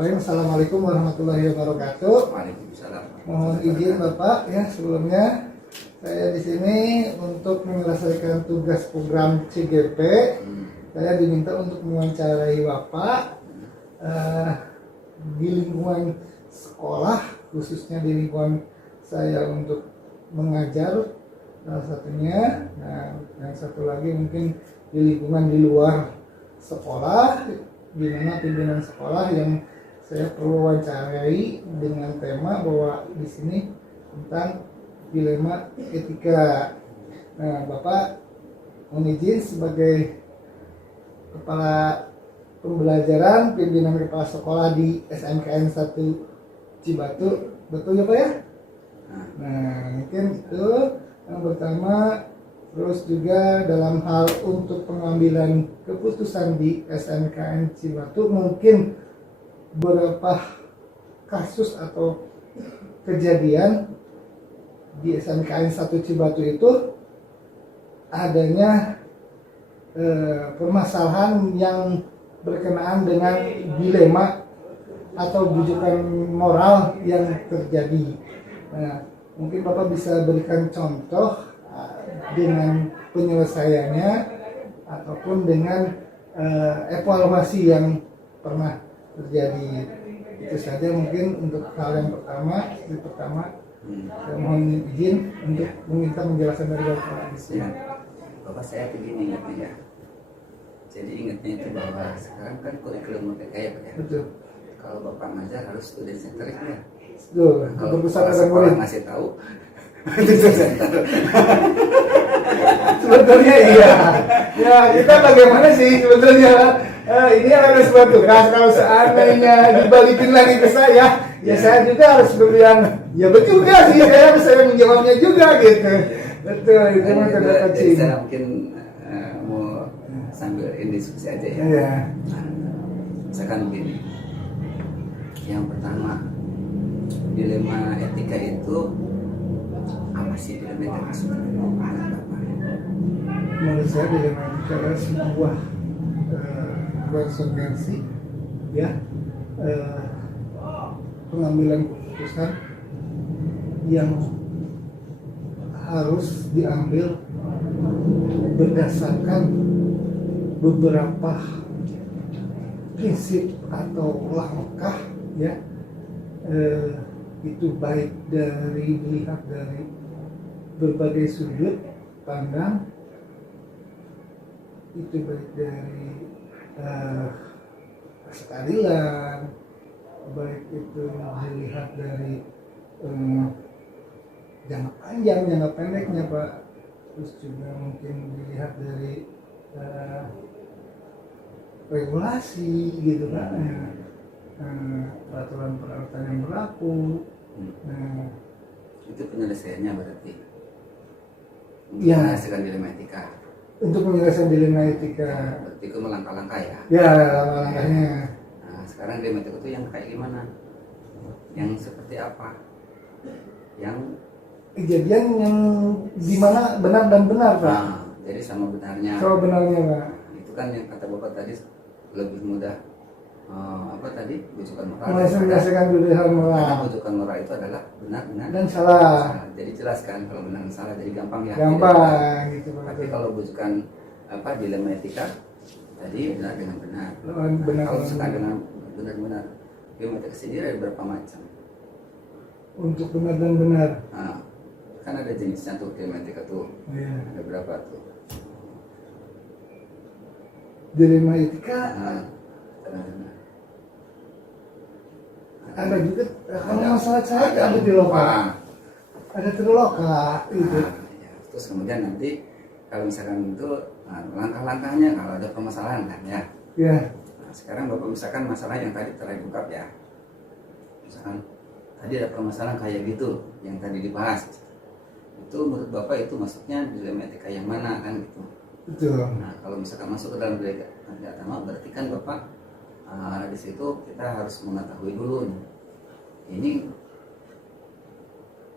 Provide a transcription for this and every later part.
Bismillahirrahmanirrahim. Assalamualaikum warahmatullahi wabarakatuh. Waalaikumsalam. Mohon izin Bapak ya, sebelumnya saya di sini untuk menyelesaikan tugas program CGP. Saya diminta untuk mewawancarai Bapak di lingkungan sekolah, khususnya di lingkungan saya untuk mengajar salah satunya. Nah, yang satu lagi mungkin di lingkungan di luar sekolah, di mana pimpinan sekolah yang saya perlu wawancarai dengan tema bahwa di sini tentang dilema etika. Nah, Bapak mohon izin sebagai kepala pembelajaran pimpinan kepala sekolah di SMKN 1 Cibatu, betul ya Pak ya? Nah, mungkin itu yang pertama. Terus juga dalam hal untuk pengambilan keputusan di SMKN Cibatu, mungkin beberapa kasus atau kejadian di SMKN 1 Cibatu itu adanya permasalahan yang berkenaan dengan dilema atau bujukan moral yang terjadi. Nah, mungkin Bapak bisa berikan contoh dengan penyelesaiannya ataupun dengan evaluasi yang pernah terjadi. Itu saja mungkin untuk hal yang pertama. Saya mohon izin untuk meminta penjelasan dari Bapak. Ya, Bapak saya begini ingatnya ya. Jadi ingatnya itu bahwa sekarang kan kurikulum UPK ya Pak ya. Betul. Kalau Bapak ngajar harus student centric ya. Betul. Kalau Berbesar sekolah murid. ngasih tahu student center. Sebetulnya iya. Ya, kita bagaimana sih sebetulnya? Ini ada sebuah tugas. Kalau seandainya dibalikin lagi ke saya, ya saya juga harus bilang, ya betul juga sih, saya menjawabnya juga gitu. Betul, itu mah Jadi kecil. saya mungkin mau sambil ini diskusi aja ya. Iya. Nah, misalkan begini. Yang pertama, dilema etika itu apa sih dilema etika sebenarnya? Menurut saya dilema etika adalah sebuah konsekuensi ya, pengambilan keputusan yang harus diambil berdasarkan beberapa prinsip atau langkah ya, itu baik dilihat dari berbagai sudut pandang, itu baik dari keadilan, baik itu dilihat dari jangka panjang, jangka pendeknya Pak, terus juga mungkin dilihat dari regulasi gitu kan, peraturan-peraturan yang berlaku. Itu penyelesaiannya berarti untuk Ya. menyelesaikan dilema etika. Untuk menyelesaikan dilema etika. Berarti itu melangkah-langkah ya. Ya, langkah-langkahnya. Nah, sekarang dilema etika itu yang kayak gimana? Yang seperti apa? Yang Kejadian yang dimana benar dan benar Pak. jadi sama benarnya. Kalau benarnya Pak. Itu kan yang kata Bapak tadi lebih mudah apa tadi bujukan moral. Menyelesaikan dilema Karena moral bujukan moral itu adalah benar-benar dan salah. Jadi jelas kan kalau benar dan salah, jadi gampang ya. Gampang gitu Pak. Tapi kalau bujukan apa dilema etika tadi benar dengan benar. Benar Kalau dengan suka benar. dengan benar-benar dilema etika sendiri ada berapa macam? Untuk benar dan benar. Nah, kan ada jenisnya tuh dilema etika tuh. Ya. Ada berapa tuh? Dilema etika Nah, benar-benar. ada juga kalau masalah saya ada di lokal. Ada terloka gitu. Ya. Terus kemudian nanti kalau misalkan itu langkah-langkahnya kalau ada permasalahan kan ya. Ya. Nah, sekarang Bapak misalkan masalah yang tadi terungkap ya. Misalkan tadi ada permasalahan kayak gitu yang tadi dibahas. Itu menurut Bapak itu masuknya dilema etika yang mana kan gitu. Betul. Nah, kalau misalkan masuk ke dalam dilema etika berarti kan Bapak di situ kita harus mengetahui dulu nih. Ini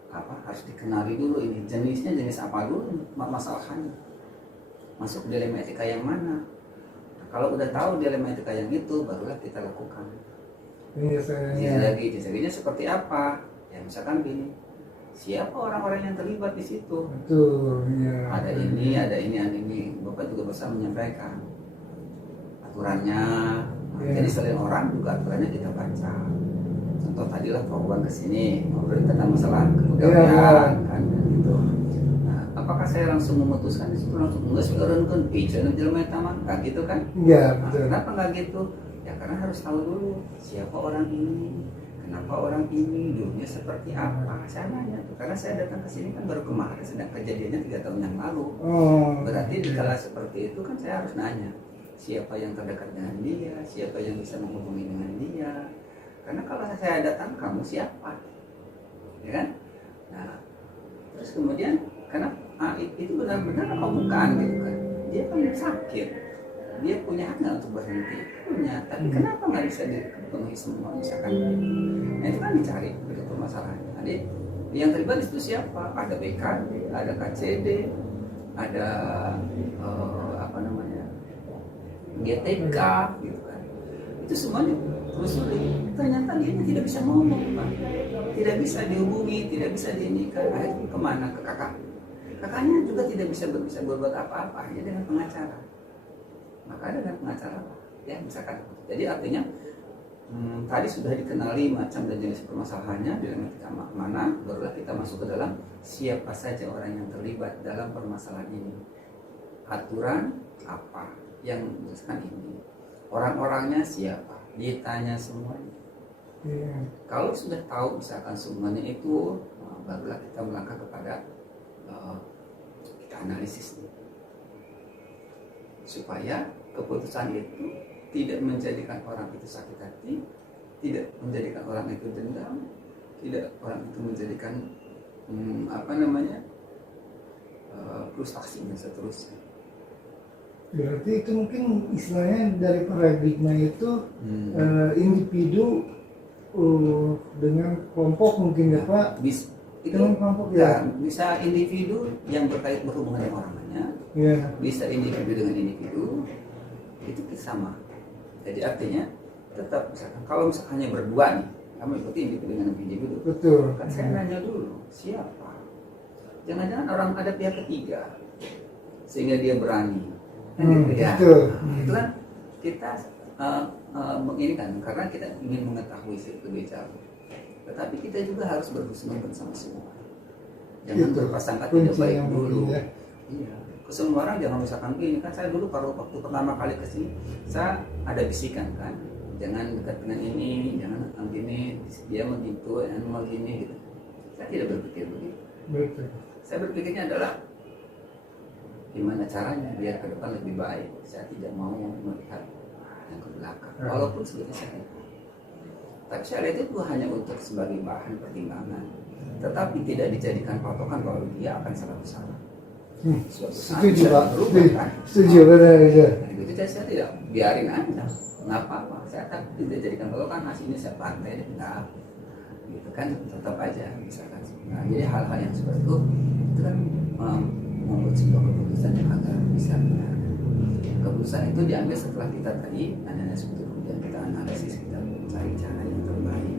apa harus dikenali dulu ini jenisnya jenis apa dulu masalahnya. Masuk dilema etika yang mana? Nah, kalau udah tahu dilema etika yang itu barulah kita lakukan. Penyesaginya seperti apa? Ya misalkan gini, siapa orang-orang yang terlibat di situ? Betul, ya. Ada ini, ada ini. Bapak juga bisa menyampaikan aturannya. Nah, Ya. jadi selain orang juga aturannya kita baca. Contoh tadilah korban kesini ngobrol tentang masalah kepegawaian kan gitu. Nah, apakah saya langsung memutuskan di situ langsung enggak sekarang kan bicara jelema taman kan gitu kan? Iya, Nah, betul. kenapa nggak gitu? Ya karena harus tahu dulu siapa orang ini, kenapa orang ini, dulunya seperti apa. Saya nanya tuh, karena saya datang ke sini kan baru kemarin, sedang kejadiannya 3 tahun yang lalu. Oh, Berarti di kala seperti itu kan saya harus nanya siapa yang terdekat dengan dia, siapa yang bisa menghubungi dengan dia. Karena kalau saya datang, kamu siapa? Ya kan? Nah, terus kemudian karena itu benar-benar oh bukan gitu kan? Dia kan sakit, dia punya hak nggak untuk berhenti? Punya, tapi kenapa nggak bisa dipenuhi semua misalkan? Nah itu kan dicari begitu permasalahannya. Jadi yang terlibat itu siapa? Ada BKD, ada KCD, ada apa namanya GTK, gitu kan? Itu semuanya telusuri. Ternyata dia tidak bisa ngomong, Pak. Tidak bisa dihubungi, tidak bisa diinikan. Akhirnya kemana? Ke kakak. Kakaknya juga tidak bisa berbuat apa-apa, hanya dengan pengacara. Maka dengan pengacara, ya misalkan. Jadi artinya tadi sudah dikenali macam dan jenis permasalahannya, dengan kita mana, barulah kita masuk ke dalam siapa saja orang yang terlibat dalam permasalahan ini. Aturan apa yang memutuskan ini? Orang-orangnya siapa? Ditanya semuanya. Kalau sudah tahu misalkan semuanya itu, barulah kita melangkah kepada kita analisis nih. Supaya keputusan itu tidak menjadikan orang itu sakit hati, tidak menjadikan orang itu dendam, tidak orang itu menjadikan frustasi dan seterusnya. Berarti itu mungkin istilahnya dari paradigma itu individu dengan kelompok mungkin ya Pak? Itu dengan kelompok ya. Bisa individu yang berhubungan dengan orang banyak, Ya. bisa individu dengan individu, itu sama. Jadi artinya tetap misalkan kalau misalkannya berdua nih, kamu ikuti individu dengan individu. Betul. Kan saya nanya dulu siapa? Jangan-jangan orang ada pihak ketiga sehingga dia berani. Gitu ya. Betul. Nah, itu kan kita ini kan karena kita ingin mengetahui lebih jauh. Tetapi kita juga harus berhusnuzon sama semua. Jangan Itu berprasangka tidak baik yang dulu. ya. Iya. Ke semua orang jangan misalkan gini kan saya dulu waktu pertama kali ke sini saya ada bisikan kan, jangan dekat dengan ini, jangan gini, dia begitu, yang mau gini gitu. Saya tidak berpikir begitu. Betul. Saya berpikirnya adalah gimana caranya biar ke depan lebih baik. Saya tidak mau melihat yang ke belakang, walaupun sebetulnya saya lihat. Tapi saya lihat itu hanya untuk sebagai bahan pertimbangan, tetapi tidak dijadikan patokan kalau dia akan selalu salah. Setuju Pak. Kan? Setuju benar ya. Itu saya tidak biarin aja, nggak apa-apa. Saya tak tidak jadikan patokan hasilnya saya pantai deh, nggak, gitu kan tetap aja misalkan. Nah, jadi hal-hal yang seperti itu kan membuat sebuah keputusan yang agak bisa benar. Keputusan itu diambil setelah kita tadi analisis itu, kemudian kita analisis, kita mencari cara yang terbaik.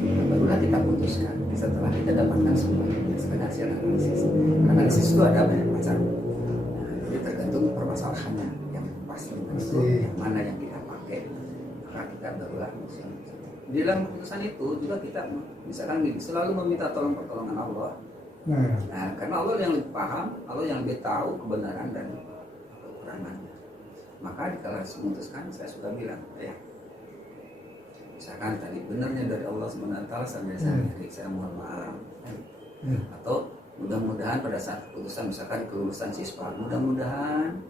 Nah, barulah kita putuskan setelah kita dapatkan semuanya setelah hasil analisis. Analisis itu ada banyak macam. Nah, jadi tergantung permasalahannya yang pasti itu yang mana yang kita pakai, maka kita barulah memutuskan. Di dalam keputusan itu juga kita misalkan selalu meminta pertolongan Allah. Nah, karena Allah yang lebih paham, Allah yang lebih tahu kebenaran dan kekurangannya. Maka dikala memutuskan, saya suka bilang, ya, misalkan tadi benarnya dari Allah SWT sampai saya mohon maaf. Atau mudah-mudahan pada saat keputusan, misalkan kelulusan siswa, mudah-mudahan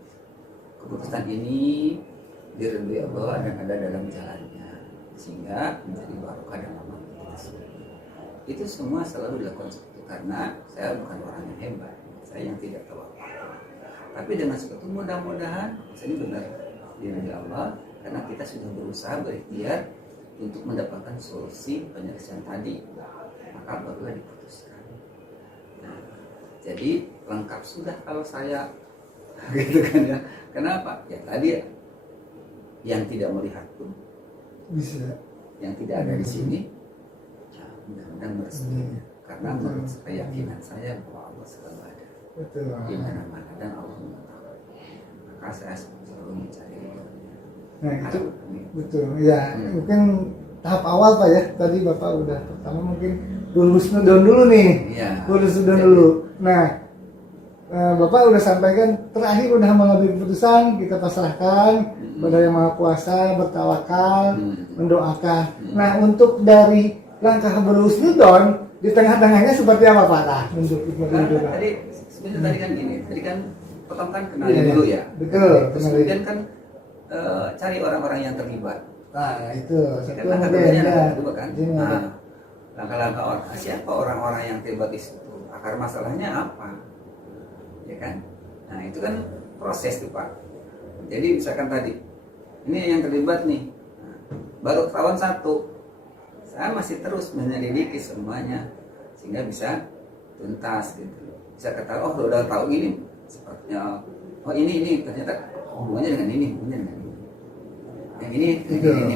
keputusan ini diridhoi Allah dan ada dalam jalannya, sehingga menjadi barokah dalam amal kita. Itu semua selalu dilakukan seperti itu karena saya bukan orang yang hebat, saya yang tidak tahu apa-apa. Tapi dengan seperti itu mudah-mudahan ini benar diridhoi Allah karena kita sudah berusaha berikhtiar untuk mendapatkan solusi penyelesaian tadi, maka barulah diputuskan. Nah, jadi lengkap sudah kalau saya gitu kan ya. Kenapa? Ya tadi yang tidak melihat pun bisa. yang tidak ada di sini, ya, mudah-mudahan merestui. Karena menurut keyakinan saya bahwa Allah selalu ada di mana-mana dan Allah mengetahui. Maka saya selalu mencari ridhonya. Nah itu betul ya. Mungkin tahap awal Pak ya, tadi Bapak udah pertama mungkin lulus down dulu nih, lulus down dulu. Nah Bapak udah sampaikan terakhir udah mengambil keputusan, kita pasrahkan kepada Yang Maha Kuasa, bertawakal, mendoakan. Nah untuk dari langkah berhusnudon di tengah-tengahnya seperti apa Pak? Nah, untuk tadi sebenarnya tadi kan gini, tadi kan pertama kan kenali dulu ya. Betul. Terus kemudian kan cari orang-orang yang terlibat. Nah itu satu langkah kedua kan. Nah, langkah-langkah siapa orang-orang yang terlibat di situ? Akar masalahnya apa? Ya kan? Nah itu kan proses tuh Pak. Jadi misalkan tadi ini yang terlibat nih, baru ketahuan satu, saya masih terus menyelidiki semuanya sehingga bisa tuntas gitu. Bisa ketahui, oh udah tahu ini sepertinya, oh ini ternyata hubungannya dengan ini, yang ini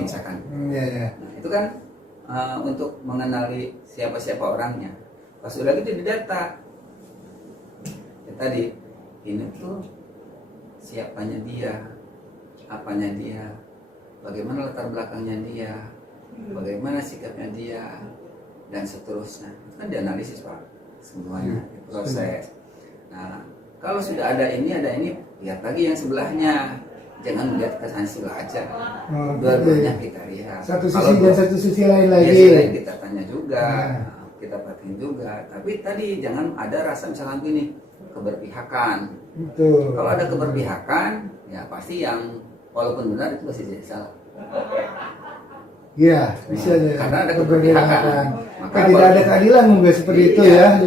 misalkan. Nah itu kan untuk mengenali siapa-siapa orangnya. Pas udah gitu didata. Ya, tadi ini tuh siapanya dia, apanya dia, bagaimana latar belakangnya dia, bagaimana sikapnya dia, dan seterusnya. Itu kan dianalisis Pak, semuanya proses. Nah kalau sudah ada ini, lihat lagi yang sebelahnya. Jangan melihat ke Hansila aja. Dua-duanya kita lihat. Satu sisi dan satu sisi lain lagi. Ya, kita tanya juga, kita perhatiin juga. Tapi tadi jangan ada rasa misalnya gini, keberpihakan. Betul. Kalau ada keberpihakan, ya pasti yang walaupun benar itu pasti jadi salah. Iya, bisa ya. Karena ada keberpihakan. Maka tidak ada keadilan mungkin seperti itu ya.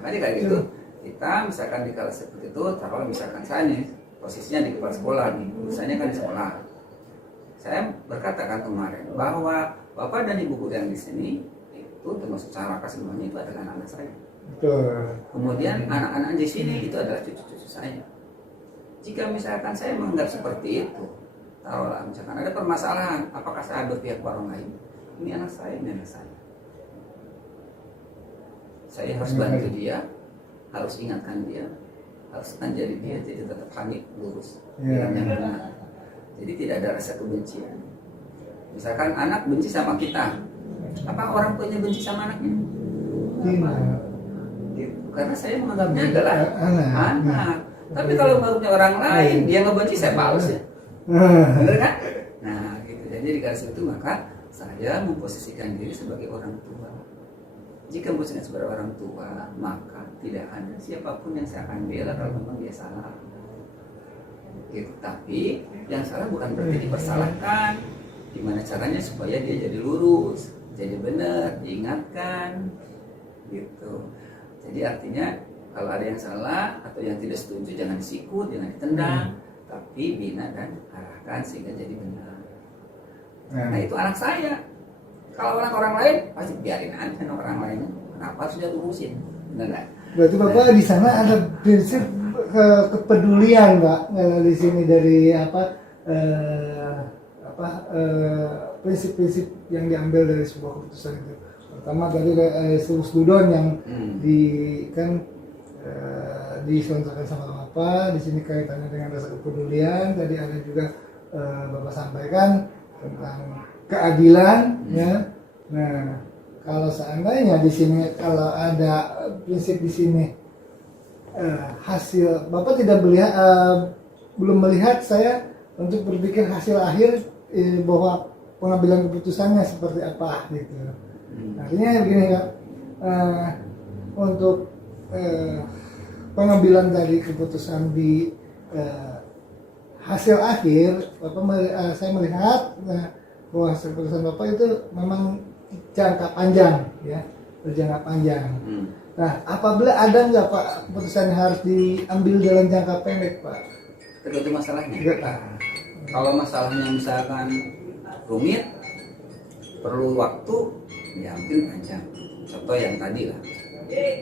Makanya kayak gitu. Kita misalkan di kala seperti itu, kalau misalkan saya nih posisinya di kepala sekolah nih, misalnya kan di sekolah. Saya berkatakan kemarin bahwa Bapak dan Ibu guru yang di sini itu termasuk cara semuanya itu adalah anak saya. Betul. Kemudian anak-anak di sini itu adalah cucu-cucu saya. Jika misalkan saya menganggap seperti itu, taruhlah misalkan ada permasalahan, apakah saya berpihak ke orang lain? Ini anak saya, ini anak saya. Saya harus bantu dia, harus ingatkan dia, harus menjadi dia jadi tetap hanif lurus yang benar. Jadi tidak ada rasa kebencian. Misalkan anak benci sama kita, apa orang tuanya benci sama anaknya? Tidak. Karena saya menganggapnya adalah anak. Tapi kalau menganggapnya orang lain, dia ngebenci, saya balas ya. Benar kan? Nah, gitu. Jadi di garis itu maka saya memposisikan diri sebagai orang tua. Jika memposisikan sebagai orang tua, maka tidak ada siapapun yang saya akan bela kalau memang dia salah. Gitu. Tapi yang salah bukan berarti dipersalahkan. Gimana caranya supaya dia jadi lurus, jadi benar, diingatkan, gitu. Jadi artinya kalau ada yang salah atau yang tidak setuju jangan disikut, jangan ditendang, tapi bina dan arahkan sehingga jadi benar. Nah itu anak saya. Kalau orang lain pasti biarin aja orang lain. Kenapa harus dia urusin? Benar nggak? Berarti Bapak di sana ada prinsip kepedulian Pak di sini dari prinsip-prinsip yang diambil dari sebuah keputusan itu. Pertama tadi husnudon yang diselontorkan sama Bapak. Di sini kaitannya dengan rasa kepedulian. Tadi ada juga Bapak sampaikan tentang keadilan, ya. Nah, kalau seandainya di sini kalau ada prinsip di sini hasil Bapak tidak melihat belum melihat saya untuk berpikir hasil akhir bahwa pengambilan keputusannya seperti apa gitu. Artinya begini Kak, untuk pengambilan dari keputusan di hasil akhir saya melihat bahwa keputusan Bapak itu memang jangka panjang ya, berjangka panjang. Nah, apabila ada nggak Pak keputusan yang harus diambil dalam jangka pendek Pak? Tergantung masalahnya. Kalau masalahnya misalkan rumit, perlu waktu, ya mungkin panjang. Contoh yang tadi lah,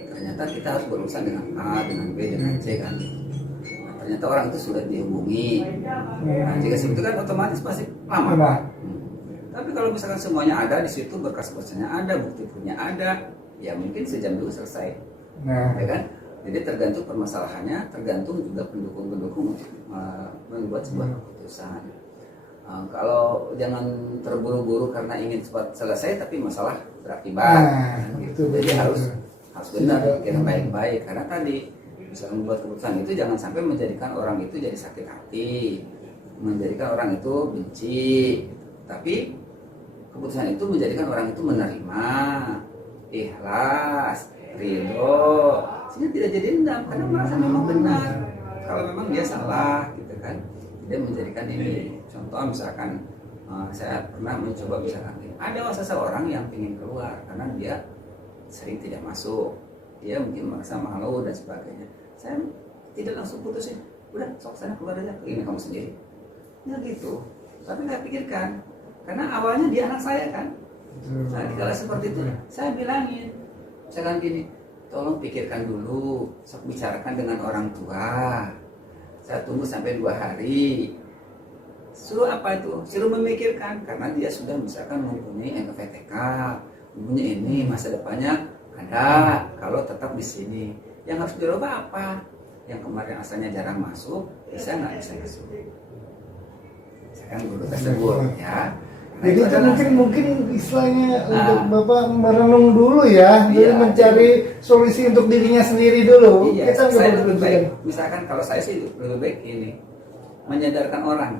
ternyata kita harus berurusan dengan A, dengan B, dengan C kan. Nah, ternyata orang itu sudah dihubungi. Nah, jika seperti itu kan otomatis pasti lama. Tapi kalau kalau misalkan semuanya ada di situ, berkas-berkasnya ada, bukti punya ada, ya mungkin sejam dulu selesai, ya kan? Jadi tergantung permasalahannya, tergantung juga pendukung-pendukung untuk membuat sebuah keputusan. Kalau jangan terburu-buru karena ingin cepat selesai tapi masalah berakibat. Gitu. Jadi harus benar pikir baik-baik, karena tadi misalnya membuat keputusan itu jangan sampai menjadikan orang itu jadi sakit hati, menjadikan orang itu benci, tapi keputusan itu menjadikan orang itu menerima, ikhlas, ridho, sehingga tidak jadi dendam karena merasa memang benar kalau memang dia salah, gitu kan. Dia menjadikan ini contoh, misalkan saya pernah mencoba, misalkan ada seseorang yang ingin keluar karena dia sering tidak masuk, dia mungkin merasa malu dan sebagainya. Saya tidak langsung putusin, udah sok sana keluar aja, ini kamu sendiri, ya gitu. Tapi nggak pikirkan, karena awalnya dia anak saya kan. Nah kalau seperti itu saya bilangin, misalkan gini, tolong pikirkan dulu, sok bicarakan dengan orang tua. Saya tunggu sampai 2 hari. Suruh apa itu? Suruh memikirkan, karena dia sudah misalkan mempunyai NPWTK, mempunyai ini, masa depannya ada kalau tetap di sini. Yang harus dirubah apa? Yang kemarin asalnya jarang masuk, bisa nggak bisa masuk? Saya kan guru tersebut ya. Nah, jadi itu mungkin istilahnya untuk Bapak merenung dulu ya, iya, mencari solusi untuk dirinya sendiri dulu. Iya, Kita saya lebih baik, misalkan kalau saya sih lebih baik ini menyadarkan orang.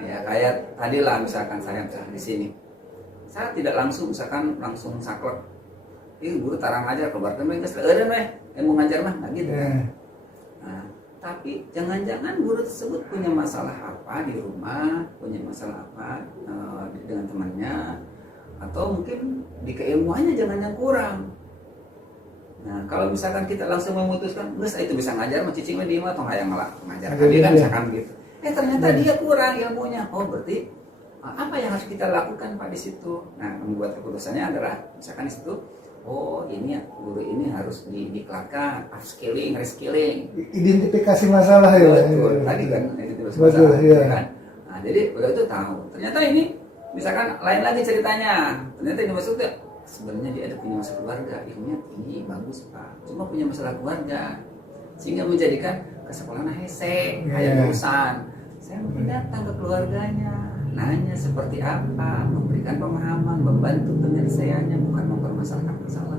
Ya kayak tadi lah, misalkan saya di sini, saya tidak langsung langsung saklek. Guru tarang aja keluar temen geus eureun weh, mau ngajar mah nggak gitu. Nah, tapi jangan-jangan guru tersebut punya masalah apa di rumah, punya masalah apa dengan temannya, atau mungkin di keilmuannya jangan-jangan kurang. Nah, kalau misalkan kita langsung memutuskan, "Geus itu bisa ngajar mah cicing mah di imah tong hayang malah ngajar." Tadi kan misalkan gitu. Ternyata dia kurang ilmunya. Oh, berarti apa yang harus kita lakukan Pak di situ? Nah, membuat keputusannya adalah misalkan di situ, oh ini guru ini harus didiklatkan, upskilling, reskilling. Identifikasi masalah ya. Betul, tadi kan identifikasi masalah. Ya kan? Nah, jadi udah itu tahu. Ternyata ini misalkan lain lagi ceritanya. Ternyata ini maksudnya sebenarnya dia ada punya masalah keluarga, ilmunya tinggi, bagus Pak. Cuma punya masalah keluarga. Sehingga menjadikan kesepakatan hese, kayak urusan. Saya mungkin datang ke keluarganya, nanya seperti apa, memberikan pemahaman, membantu penyelesaiannya, bukan mempermasalahkan masalah.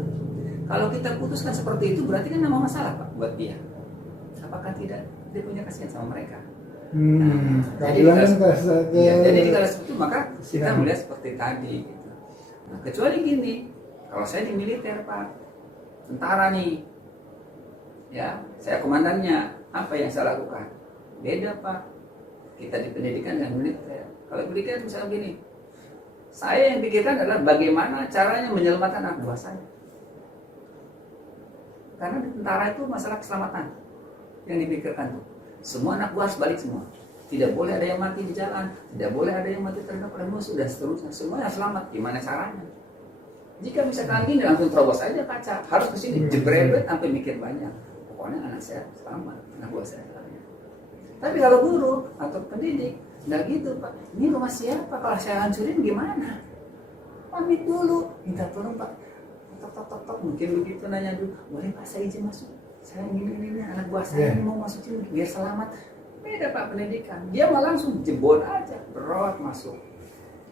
Kalau kita putuskan seperti itu, berarti kan nama masalah Pak buat dia. Apakah tidak? Dia punya kasihan sama mereka. Jadi kalau seperti itu maka kita melihat seperti tadi. Gitu. Nah, kecuali gini, kalau saya di militer Pak, tentara nih, ya saya komandannya, apa yang saya lakukan? Beda Pak. Kita di pendidikan dan militer. Kalau pendidikan misalnya gini, saya yang pikirkan adalah bagaimana caranya menyelamatkan anak buah saya. Karena di tentara itu masalah keselamatan yang dipikirkan tuh. Semua anak buah harus balik semua. Tidak boleh ada yang mati di jalan, tidak boleh ada yang mati terhadap oleh musuh dan seterusnya. Semuanya selamat. Gimana caranya? Jika misalkan gini langsung terobos aja kaca, harus ke sini jebret sampai mikir banyak. Pokoknya anak saya selamat, anak buah saya selamat. Tapi kalau guru atau pendidik nggak gitu Pak, ini rumah siapa, kalau saya hancurin gimana? Pamit dulu, minta tolong Pak, tok, mungkin begitu nanya dulu, boleh Pak saya izin masuk, saya ini anak buah saya ini mau masuk sini biar selamat. Beda Pak pendidikan, dia malah langsung jebol aja, berot masuk,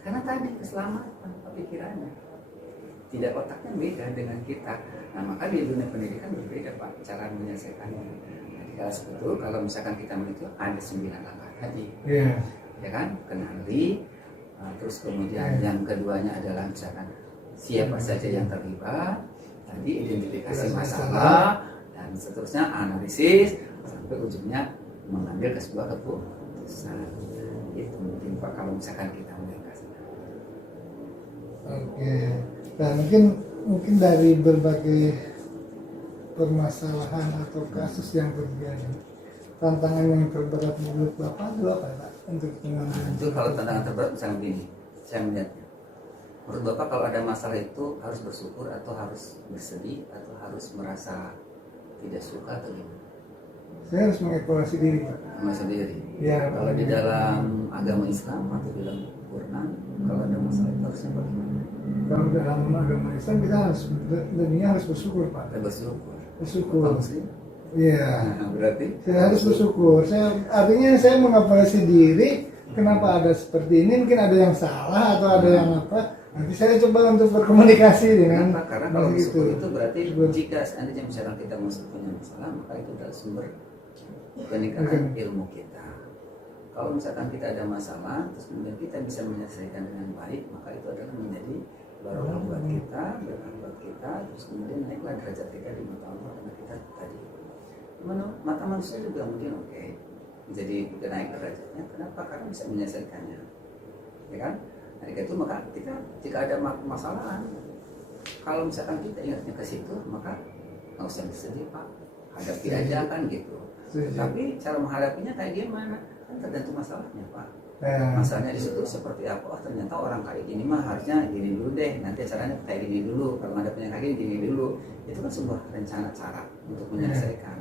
karena tadi keselamatan pikirannya, tidak otaknya beda dengan kita. Nah maka di dunia pendidikan berbeda Pak cara menyelesaikannya. Kalau misalkan kita melihat ada 9 langkah tadi, ya kan, kenali, terus kemudian yang keduanya adalah misalkan siapa saja yang terlibat, tadi identifikasi masalah dan seterusnya analisis sampai ujungnya mengambil ke sebuah keputusan. Itu mungkin Pak kalau misalkan kita melihat. Oke, nah mungkin dari berbagai permasalahan atau kasus yang terjadi, tantangan yang terberat menurut Bapak itu apa Pak untuk pengambilan? Itu kalau tantangan terberat misalnya begini, saya melihatnya. Menurut Bapak kalau ada masalah itu harus bersyukur atau harus bersedih atau harus merasa tidak suka atau gimana? Saya harus mengevaluasi diri Pak. Sama sendiri. Ya, kalau di dalam agama Islam atau di dalam sempurna, kalau ada masalah itu harusnya bagaimana? Kalau dalam agama Islam kita harus dunia harus bersyukur Pak. Kita bersyukur. Bersyukur. Kalau Muslim? Iya. Nah, berarti Saya harus bersyukur. Artinya saya mengevaluasi diri. Kenapa ada seperti ini? Mungkin ada yang salah atau ada yang apa? Nanti saya coba untuk berkomunikasi dengan. kenapa? Karena kalau begitu. bersyukur itu berarti jika seandainya misalnya kita masih punya masalah, maka itu adalah sumber peningkatan ilmu kita. Kalau misalkan kita ada masalah, terus kemudian kita bisa menyelesaikan dengan baik, maka itu adalah menjadi barokah buat kita, berkah buat kita, terus kemudian naiklah derajat kita di mata Allah karena kita tadi. Mata manusia juga mungkin oke, jadi naik derajatnya. Kenapa? Karena bisa menyelesaikannya, ya kan? Nah, itu maka kita jika ada masalah, kalau misalkan kita ingatnya ke situ, maka nggak usah bersedih Pak, hadapi aja kan gitu. Tapi cara menghadapinya kayak gimana? Kan tergantung masalahnya Pak. Masalahnya di situ seperti apa? Oh ternyata orang kayak gini mah harusnya gini dulu deh. Nanti caranya kayak gini dulu. Kalau ngadepnya kayak gini dulu. Itu kan sebuah rencana cara untuk menyelesaikan.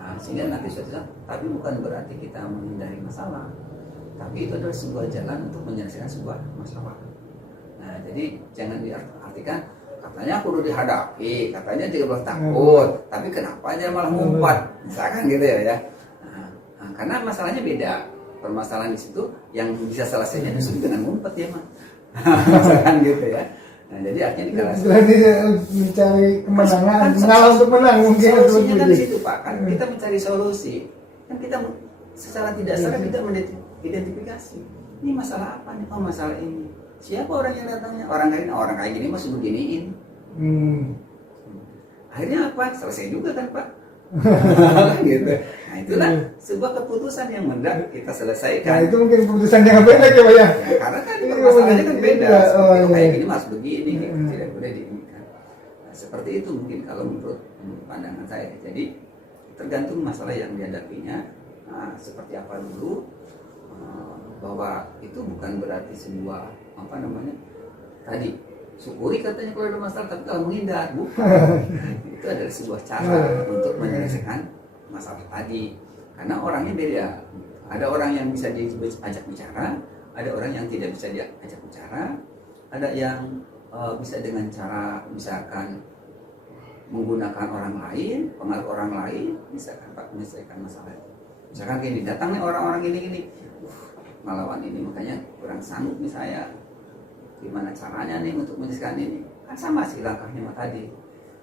Nah, sehingga nanti suatu saat, tapi bukan berarti kita menghindari masalah. Tapi itu adalah sebuah jalan untuk menyelesaikan sebuah masalah. Nah, jadi jangan diartikan katanya aku udah dihadapi, katanya juga boleh takut, tapi kenapa aja malah ngumpat, misalkan gitu ya. Nah, karena masalahnya beda. Permasalahan di situ yang bisa selesainya justru dengan ngumpet ya mah, misalkan gitu ya. Nah, jadi artinya dikala berarti mencari kemenangan, mengalah untuk menang mungkin. Solusinya kan di situ Pak, kan kita mencari solusi, kan kita secara tidak sadar kita mengidentifikasi ini masalah apa nih, oh masalah ini. Siapa orang yang datangnya? Orang kayak gini masih beginiin. Akhirnya apa? Selesai juga kan Pak. Gitu. Nah itulah sebuah keputusan yang mendak kita selesaikan. Nah itu mungkin keputusan yang beda ya Pak ya. Karena kan masalahnya kan beda. Kayak gini mas begini, gitu. Tidak boleh diinginkan. Nah, seperti itu mungkin kalau menurut pandangan saya. Jadi tergantung masalah yang dihadapinya. Nah, seperti apa dulu. Bahwa itu bukan berarti sebuah apa namanya tadi syukuri katanya kalau ada masalah, tapi kalau menghindar bukan. Itu adalah sebuah cara untuk menyelesaikan masalah tadi, karena orangnya beda. Ada orang yang bisa diajak bicara, ada orang yang tidak bisa diajak bicara, ada yang bisa dengan cara misalkan menggunakan orang lain, pengaruh orang lain, misalkan Pak menyelesaikan masalah. Misalkan gini, datang nih orang-orang gini melawan ini, makanya kurang sanggup nih saya, gimana caranya nih untuk menyelesaikan ini. Kan sama sih langkahnya mah tadi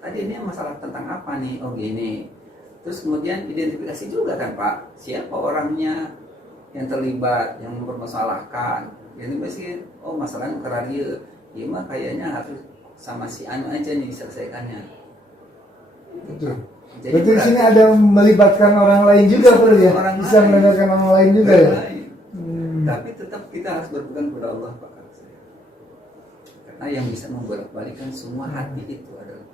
ini masalah tentang apa nih, oh gini. Terus kemudian identifikasi juga kan Pak, siapa orangnya yang terlibat, yang mempermasalahkan. Identifikasi, oh masalahnya keraria, ya mah kayaknya harus sama si anu aja nih selesaikannya. Betul. Jadi berarti di sini ada melibatkan orang lain juga Pak ya, bisa melibatkan orang lain juga ya. Tapi tetap kita harus berpegang kepada Allah Pak. Karena yang bisa membolak-balikkan semua hati itu adalah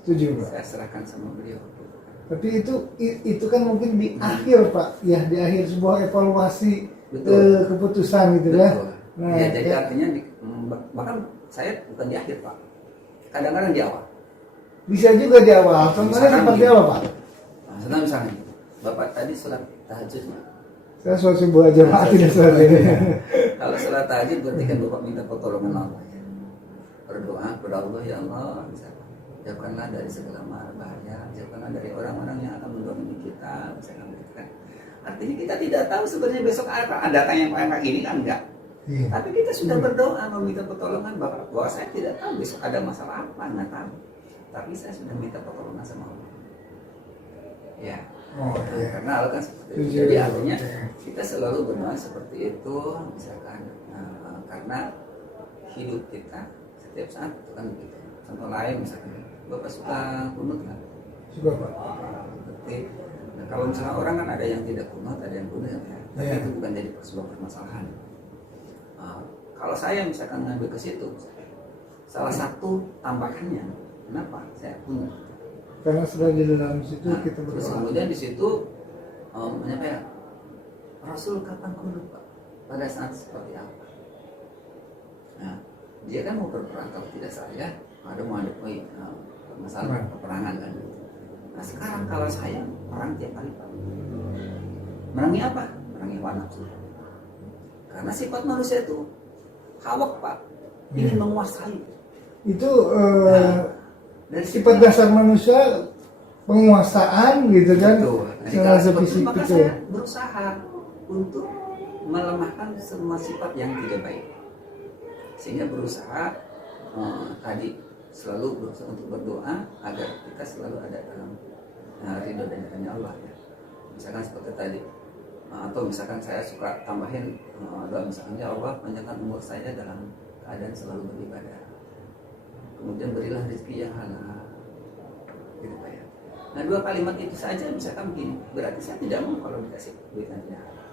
Setuju Pak. Saya serahkan sama beliau. Tapi itu kan mungkin di akhir Pak, ya di akhir sebuah evaluasi keputusan gitu ya. Nah, ya, jadi artinya bahkan saya bukan di akhir Pak. Kadang-kadang di awal. Bisa juga di awal. Contohnya seperti apa Pak? Nah, misalnya Bapak tadi sholat tahajud Pak. Saya sholat subuh aja Pak, tidak sholat ini. Kalau sholat tahajud berarti kan Bapak minta pertolongan Allah. Berdoa kepada Allah, ya Allah, misalkan, jauhkanlah dari segala mara bahaya, jauhkanlah dari orang-orang yang akan mendolimi kita, misalkan gitu kan. Artinya kita tidak tahu sebenarnya besok ada datang yang kayak gini kan enggak. Tapi kita sudah berdoa meminta pertolongan bahwa saya tidak tahu besok ada masalah apa, enggak tahu. Tapi saya sudah minta pertolongan sama Allah. Ya. Karena Allah kan seperti itu. Jadi artinya kita selalu berdoa seperti itu, misalkan karena hidup kita setiap saat itu kan begitu. Contoh lain misalkan Bapak suka kunut kan? Suka Pak. Nah, kalau misalnya orang kan ada yang tidak kunut, ada yang kunut ya. Tapi itu bukan jadi sebuah permasalahan. Kalau saya misalkan ngambil ke situ, salah satu tambahannya, kenapa saya kunut? Karena sudah di dalam situ kita berdoa. Terus kemudian di situ menyampaikan Rasul kapan kunut Pak? Pada saat seperti apa? Nah, dia kan mau berperang kalau tidak salah, ada mau menghadapi masalah peperangan kan. Nah sekarang kalau saya perang tiap hari Pak, merangi apa? Merangi hawa nafsu. Karena sifat manusia itu hawak Pak, ingin menguasai. Itu Dari sifat dasar manusia penguasaan gitu kan. Betul. Nah, Secara seperti fisik maka itu. saya berusaha untuk melemahkan semua sifat yang tidak baik. Sehingga berusaha tadi selalu berusaha untuk berdoa agar kita selalu ada dalam ridho dan jalannya Allah ya. Misalkan seperti tadi, atau misalkan saya suka tambahin doa misalkan, ya Allah panjangkan umur saya dalam keadaan selalu beribadah, kemudian berilah rezeki yang halal gitu Pak ya. Nah 2 kalimat itu saja misalkan begini, berarti saya tidak mau kalau dikasih duit yang tidak halal.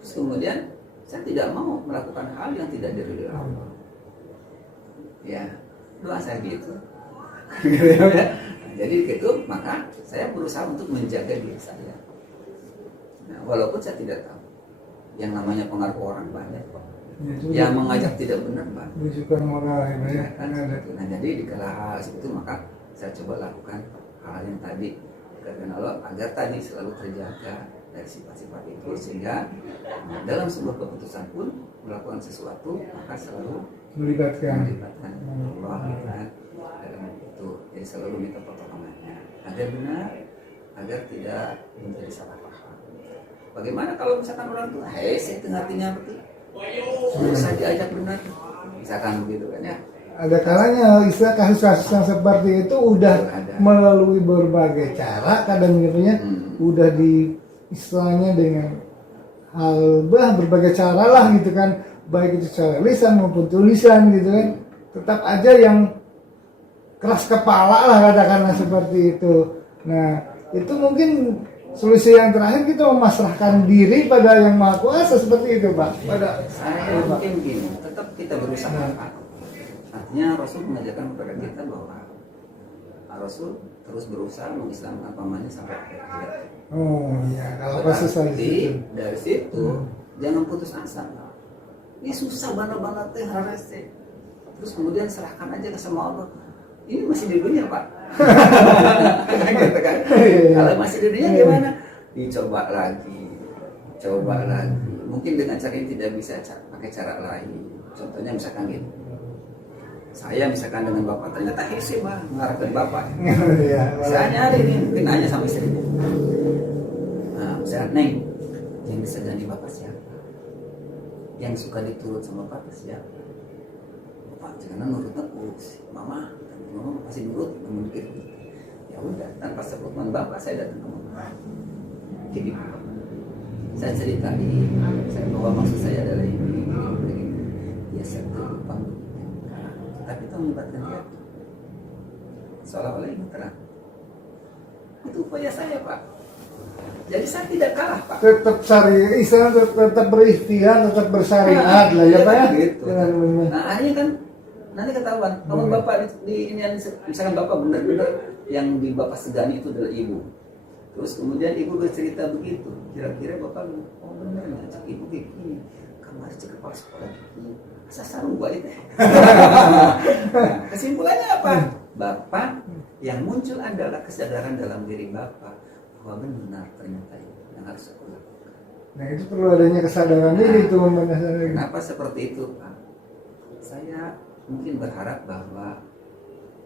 Terus kemudian saya tidak mau melakukan hal yang tidak diridhoi Allah. Ya, doa saya gitu. Nah, jadi gitu, maka saya berusaha untuk menjaga diri saya. Nah, walaupun saya tidak tahu, yang namanya pengaruh orang banyak kok. Ya, Yang mengajak tidak benar banyak. Rujukan moral ya. Kan, seperti itu. Nah, jadi di kala hal itu maka saya coba lakukan hal yang tadi karena Allah agar tadi selalu terjaga dari sifat-sifat itu, sehingga dalam sebuah keputusan pun melakukan sesuatu maka selalu Melibatkan Allah kan dalam itu. Jadi selalu minta pertolongannya agar benar, agar tidak menjadi salah paham. Bagaimana kalau misalkan orang tua, saya tengah-tengah berarti saya diajak benar, misalkan begitu kan ya. Ada kalanya istilah kasus-kasus yang seperti itu udah melalui berbagai cara, kadang-kadangnya udah di istilahnya dengan hal berbagai cara lah gitu kan, baik itu secara lisan maupun tulisan gitu kan, tetap aja yang keras kepala lah katakanlah seperti itu. Nah itu mungkin solusi yang terakhir kita memasrahkan diri pada yang maha kuasa seperti itu Pak. Pada saya mungkin gini, tetap kita berusaha. Artinya Rasul mengajarkan kepada kita bahwa Rasul terus berusaha mengislamkan pamannya sampai akhir hayat. Oh iya, kalau kasus dari situ jangan putus asa. Ini susah banget teh harese. Terus kemudian serahkan aja ke sama Allah. Ini masih di dunia Pak. Gitu kan? Kalau masih di dunia gimana? Dicoba lagi, coba lagi. Mungkin dengan cara yang tidak bisa pakai cara lain. Contohnya misalkan gini. Saya misalkan dengan bapak ternyata hese Pak, mengharapkan bapak. Saya nyari nih, mungkin nanya sama istri. Nah, saya Neng, yang disegani bapak siapa? Yang suka diturut sama bapak siapa? Bapak jangan nurut terus, mama pasti nurut, mungkin. Ya udah, tanpa sepuluhan bapak saya datang ke mama. Jadi saya ceritain, saya bahwa maksud saya adalah ini. Ya saya terlupa. Tapi itu melibatkan dia seolah-olah ini terang. Itu upaya saya Pak. Jadi saya tidak kalah Pak. Tetap syariah, tetap berikhtiar, tetap bersyariat lah ya Pak ya. Gitu. Nah akhirnya kan nanti ketahuan kalau bapak di ini misalkan bapak benar-benar yang di bapak segani itu adalah ibu. Terus kemudian ibu bercerita begitu, kira-kira bapak oh benar ngajak ibu kayak gini, kamar cek kepala sekolah gini. Sasaran gua itu. Kesimpulannya apa? Bapak yang muncul adalah kesadaran dalam diri Bapak bahwa benar ternyata itu yang harus aku lakukan. Nah itu perlu adanya kesadaran diri itu. Kenapa seperti itu Pak? Saya mungkin berharap bahwa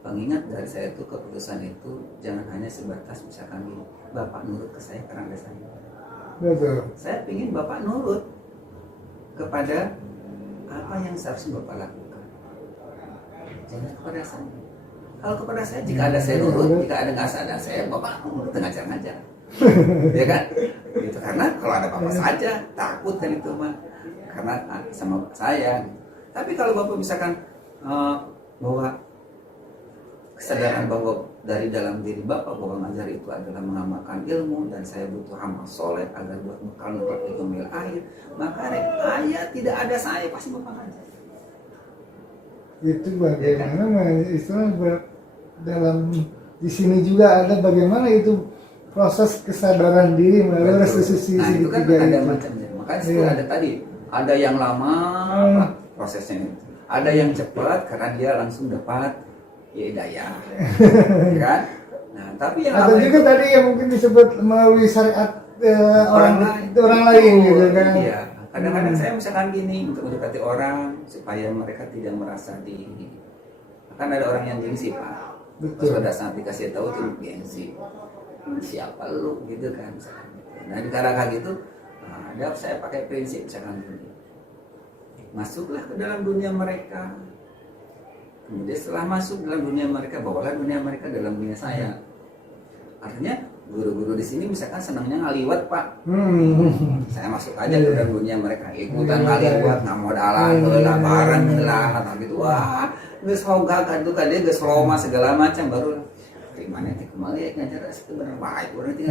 pengingat dari saya itu keputusan itu jangan hanya sebatas misalkan ini Bapak nurut ke saya karena ada saya. Betul. Saya ingin Bapak nurut kepada apa yang seharusnya Bapak lakukan. Jangan kepada saya. Kalau kepada saya, jika ada saya nurut, jika ada nggak ada saya, Bapak nurut ngajar-ngajar. Ya kan? Gitu. Karena kalau ada Bapak saja, takut kan itu mah. Karena sama saya. Tapi kalau Bapak misalkan bahwa kesadaran bahwa dari dalam diri Bapak bahwa ngajar itu adalah mengamalkan ilmu dan saya butuh amal soleh agar buat bekal untuk mengambil air, maka ayat tidak ada saya pasti Bapak ngajar. Itu bagaimana istilah dalam di sini juga ada bagaimana itu proses kesadaran diri melalui restitusi itu kan segitiga ada itu. macamnya. Makanya ada tadi ada yang lama prosesnya itu, ada yang cepat karena dia langsung dapat hidayah, ya kan? Nah, tapi yang ada juga tadi yang mungkin disebut melalui syariat orang lain gitu kan. Iya, Kadang-kadang saya misalkan gini untuk mendekati orang supaya mereka tidak merasa kan ada orang yang gengsi Pak. Pas pada saat dikasih tahu tuh gengsi. Siapa lu gitu kan misalkan. Nah di kalangan gitu, ada saya pakai prinsip misalkan gini. Masuklah ke dalam dunia mereka. Kemudian setelah masuk dalam dunia mereka, bawalah dunia mereka dalam dunia saya. Artinya guru-guru di sini misalkan senangnya ngaliwat Pak. Saya masuk aja ke dalam dunia mereka, ikutan ngaliwat, nggak modalan, lebaran, ngelah, gitu. Wah, geus hoga kan tuh kan dia geus loma segala macam baru gimana teh kembali ya ngajar itu benar baik berarti.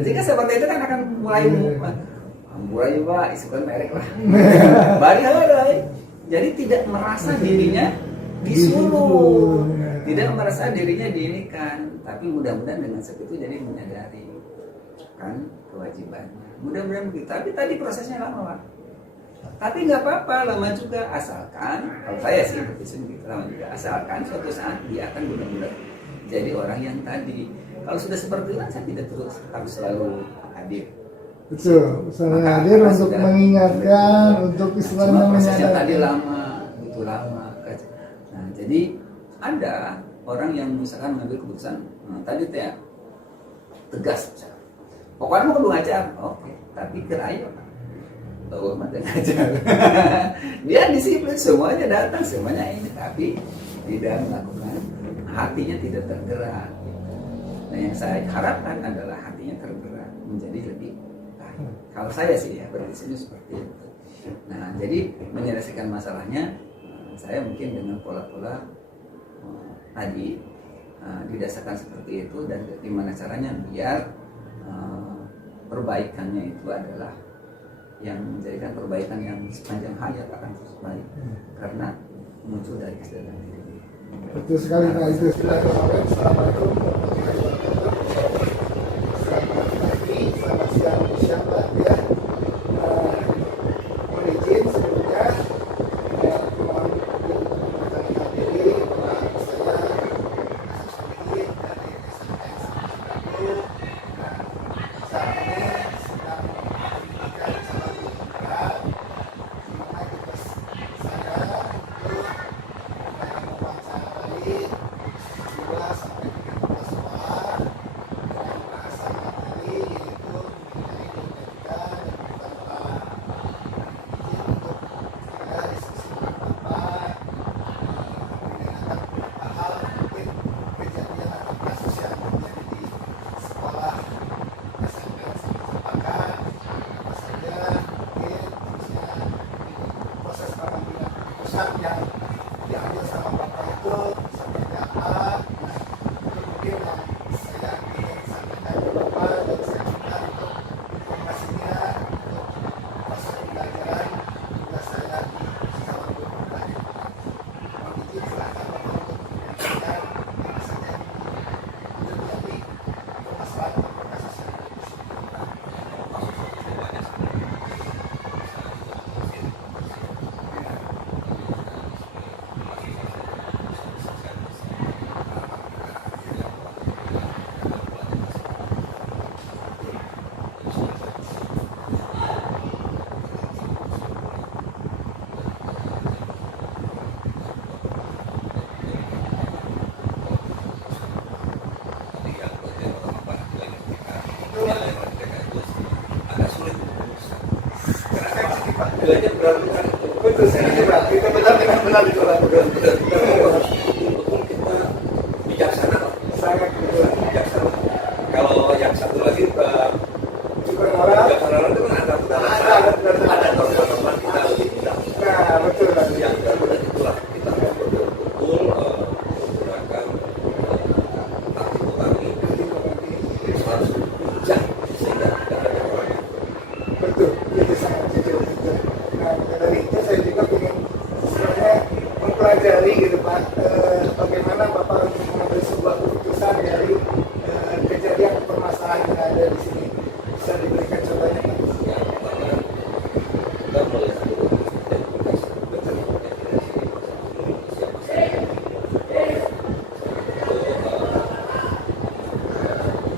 Jadi kan seperti itu kan akan mulai Pak, isukan merek lah. Bari heureui. Jadi tidak merasa dirinya disuruh, tidak merasa dirinya diinikan, tapi mudah-mudahan dengan seperti itu jadi menyadari kan kewajibannya. Mudah-mudahan begitu. Tapi tadi prosesnya lama Pak. Tapi nggak apa-apa, lama juga asalkan kalau saya sih begitu lama juga asalkan suatu saat dia akan benar-benar jadi orang yang tadi. Kalau sudah seperti itu saya tidak terus harus selalu hadir. Betul, selalu hadir untuk mengingatkan, untuk istilahnya prosesnya tadi menyadarkan. lama. Nah, jadi ada orang yang misalkan mengambil keputusan tadi teh tegas misalkan. Pokoknya mau kudu ngajar, oke. Tapi kerayo tahu mah ngajar. Dia disiplin, semuanya datang, semuanya ini, tapi tidak melakukan, hatinya tidak tergerak. Nah, yang saya harapkan adalah hatinya tergerak menjadi lebih baik. Kalau saya sih ya berdiskusi seperti itu. Nah, jadi menyelesaikan masalahnya, saya mungkin dengan pola-pola tadi didasarkan seperti itu dan gimana caranya biar perbaikannya itu adalah yang menjadikan perbaikan yang sepanjang hayat akan terus baik karena muncul dari kesadaran diri. Betul sekali Pak, itu silakan. Assalamualaikum warahmatullahi wabarakatuh. Selamat pagi, selamat siang, insyaallah ya. Mohon izin sebelumnya mohon memperkenalkan diri bahwa saya sendiri dari SMK saat ini sedang mendirikan salah satu program di mana tugas saya itu mewawancarai 12 sampai 13 sekolah dengan bahasa materi yaitu mengenai dinamika dan kehidupan izin untuk saya diskusi dengan Bapak mengenai beberapa hal mungkin kejadian atau kasus yang terjadi di sekolah SMP Sepakat apa saja mungkin khususnya di proses pengambilan keputusan yang diambil sama Bapak itu seperti apa. Nah, itu mungkin yang saya ingin sampaikan ke Bapak dan saya minta untuk informasinya untuk proses pembelajaran tugas saya di calon guru tadi. Mohon izin silakan Bapak untuk menyampaikan apa saja yang terjadi permasalahan atau kasus yang ada di sini. Betul sekali Pak, itu benar itu Pak. Bijaksana, Sangat betul. bijaksana. Kalau yang satu lagi Juga moral. bijaksana itu kan ada norma-norma kita tidak. Nah, betul Pak. Yang kedua itulah kita betul-betul menggunakan taktik harus bijak sehingga tidak ada orang. Betul, itu sangat betul. Nah, maka dari itu saya juga ingin sebenarnya mempelajari gitu Pak, bagaimana Bapak untuk mengambil sebuah keputusan dari kejadian permasalahan yang ada di sini. Bisa diberikan contohnya Pak? Yang pertama kita melihat dulu identitas betul siapa saya.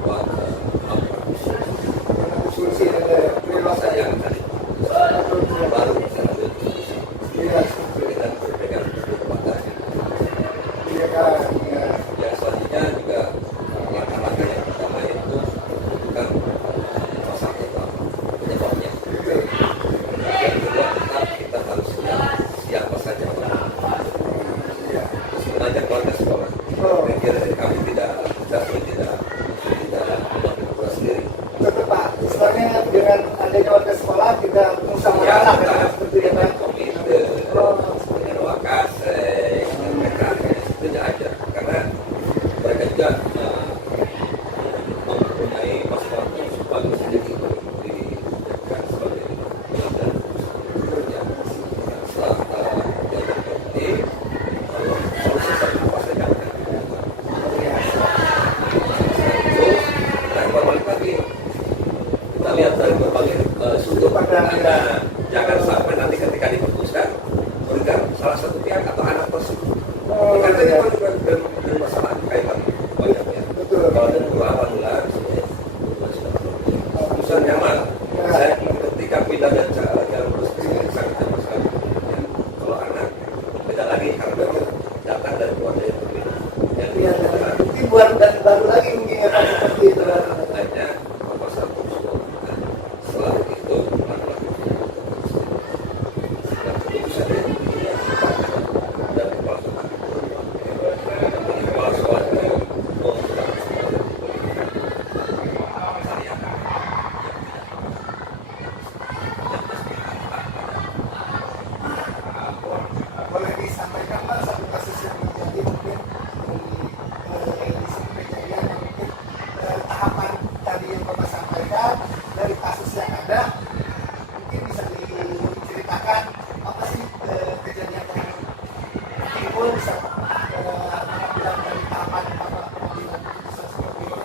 Buat Fungsi ada masa yang salah satu pihak atau anak tersebut. Oh, Ini kan tadi iya. kan dengan masalah kaitan banyak ya. Betul. Kalau ada dua anular, urusan nyaman. Ya. Saya ketika pindah dari jalan terus sangat nyaman sekali. Ya. Kalau anak beda lagi karena memang datang dari keluarga yang berbeda. Yang Iya, kedua, mungkin buat dan baru lagi mungkin ya Pak, seperti itu. hanya proposal usul. Setelah itu melakukan dan keputusan yang dari kepala sekolah. Dari kepala sekolah itu mengusulkan Boleh disampaikan Pak satu kasus yang terjadi mungkin di sini kejadian mungkin tahapan tadi yang Bapak sampaikan dari kasus yang ada mungkin bisa diceritakan apa sih kejadian yang timbul bisa mengambil dari tahapan Bapak mengambil keputusan seperti itu.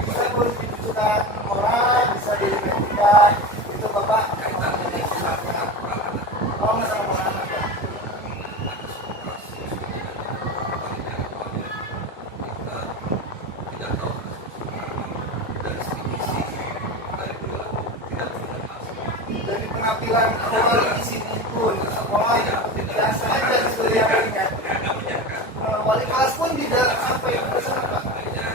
Bisa boleh ditunjukkan orang, bisa diidentikan itu Bapak. Oh, masalah orang ya. Dari penampilan awal di sini pun sekolah biasa aja sudah kan. Wali kelas pun tidak sampai ke sana Pak. Iya.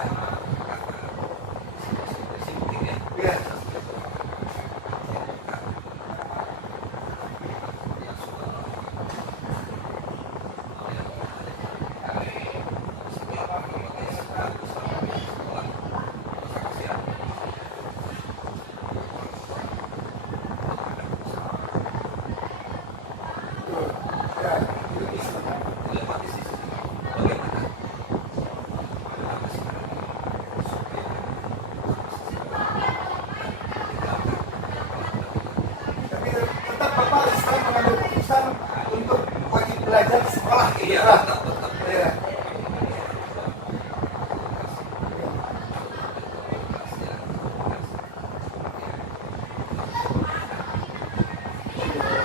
Ya, itu bisa. Tapi tetap Bapak bisa mengambil keputusan untuk wajib belajar di sekolah gitu Iya, Pak. tetap. Iya.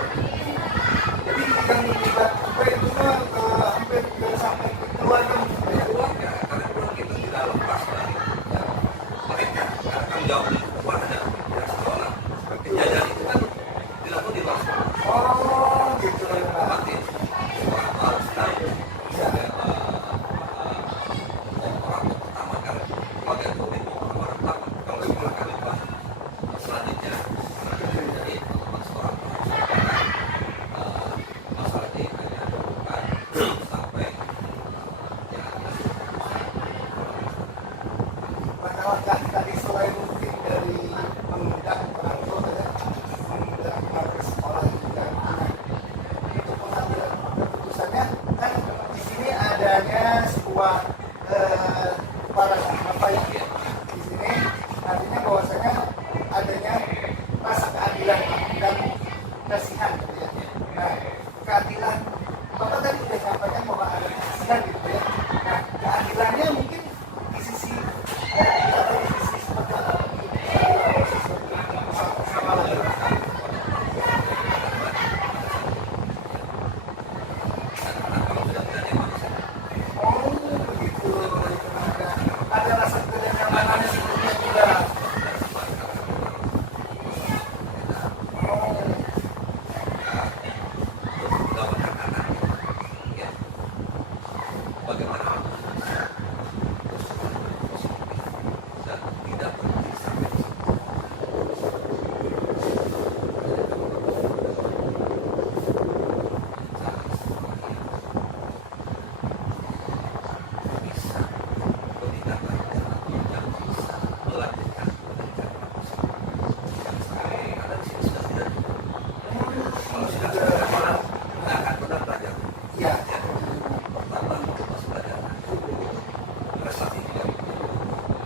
Jadi yang terlibat apa itu mah hampir sampai ke keluarga mungkin ya. Keluarga, karena keluarga kita tidak lepas dari mereka. Karena tanggung jawab kepada pihak sekolah. Kejadian itu kan dilakukan di luar sekolah. Oh, gitu ya Pak. Berarti seorang harus tahu Ya. orang pertama karena keluarga itu orang pertama. Kalau sekolah kami Pak, selanjutnya jadi teman sekolah masalah ini hanya bukan sampai ya Langkah-langkah tadi selain mungkin dari mengundang orang tua ya, mengundang warga sekolah juga untuk pengambilan keputusannya kan di sini adanya sebuah para apa ya di sini artinya bahwasanya adanya rasa keadilan dan kasihan gitu ya. Nah, keadilan Bapak tadi sudah sampaikan bahwa ada kasihan gitu ya. Nah, keadilannya mungkin di sisi atau di sisi seperti apa? Sama lagi. Oh, begitu. Ada rasa ketidaknyamanan sebelumnya juga. Oh, bagaimana dan tidak berhenti sampai di situ. Bisa peningkatan yang bisa melanjutkan pendidikan manusia. Yang sekarang ada di sini sudah tidak. Kalau sudah tidak akan pernah belajar. ya. Pertama masuk belajar prestasi juga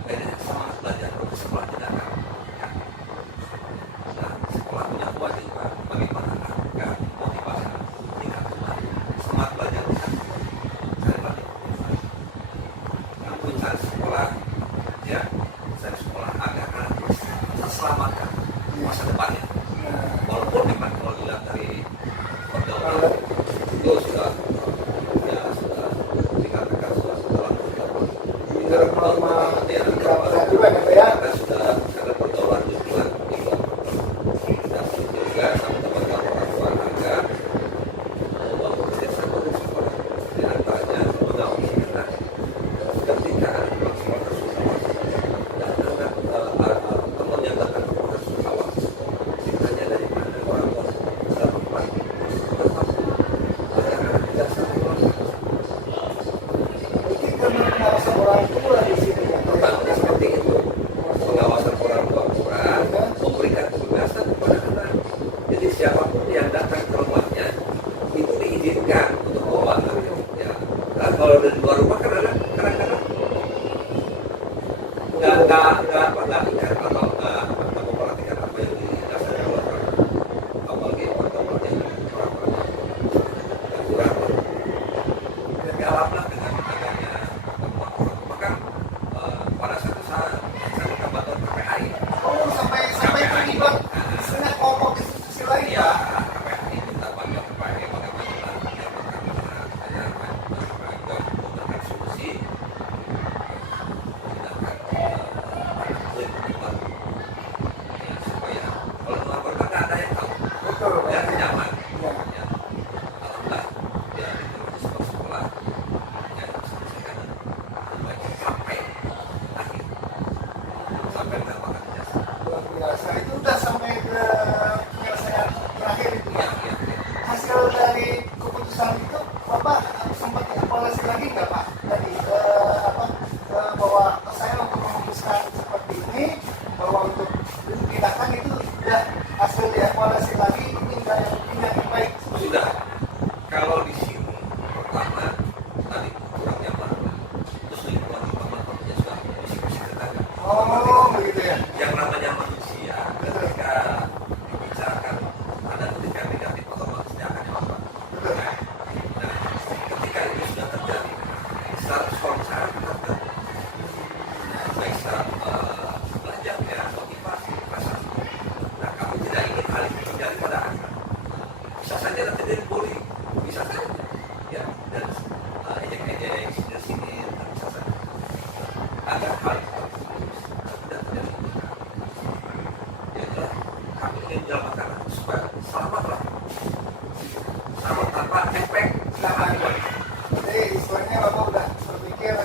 bedanya semangat belajar untuk sekolah tidak akan ya. Nah, sekolah punya kewajiban bagaimana agar motivasi meningkat kembali semangat belajar kita cari lagi namun cari sekolah ya cari sekolah agar anak terselamatkan masa depannya. Nah, evaluasi lagi ini yang baik. Sudah. Kalau di sini pertama tadi kurang nyaman, terus lingkungan teman-temannya sudah bisik-bisik tetangga. Oh begitu ya. Yang namanya manusia ketika dibicarakan ada ketika negatif otomatis dia akan apa? Nah, ketika itu sudah terjadi, secara suara baik secara belajar ya motivasi prestasi. Nah, kamu tidak ingin hal itu terjadi pada anak, bisa saja nanti jadi bully, bisa saja ya, dan ejek-ejek sini bisa saja agar hal itu tidak terjadi. Ya itulah kami ingin menyelamatkan supaya selamatlah, selamat tanpa efek akibat. Jadi istilahnya Bapak udah berpikir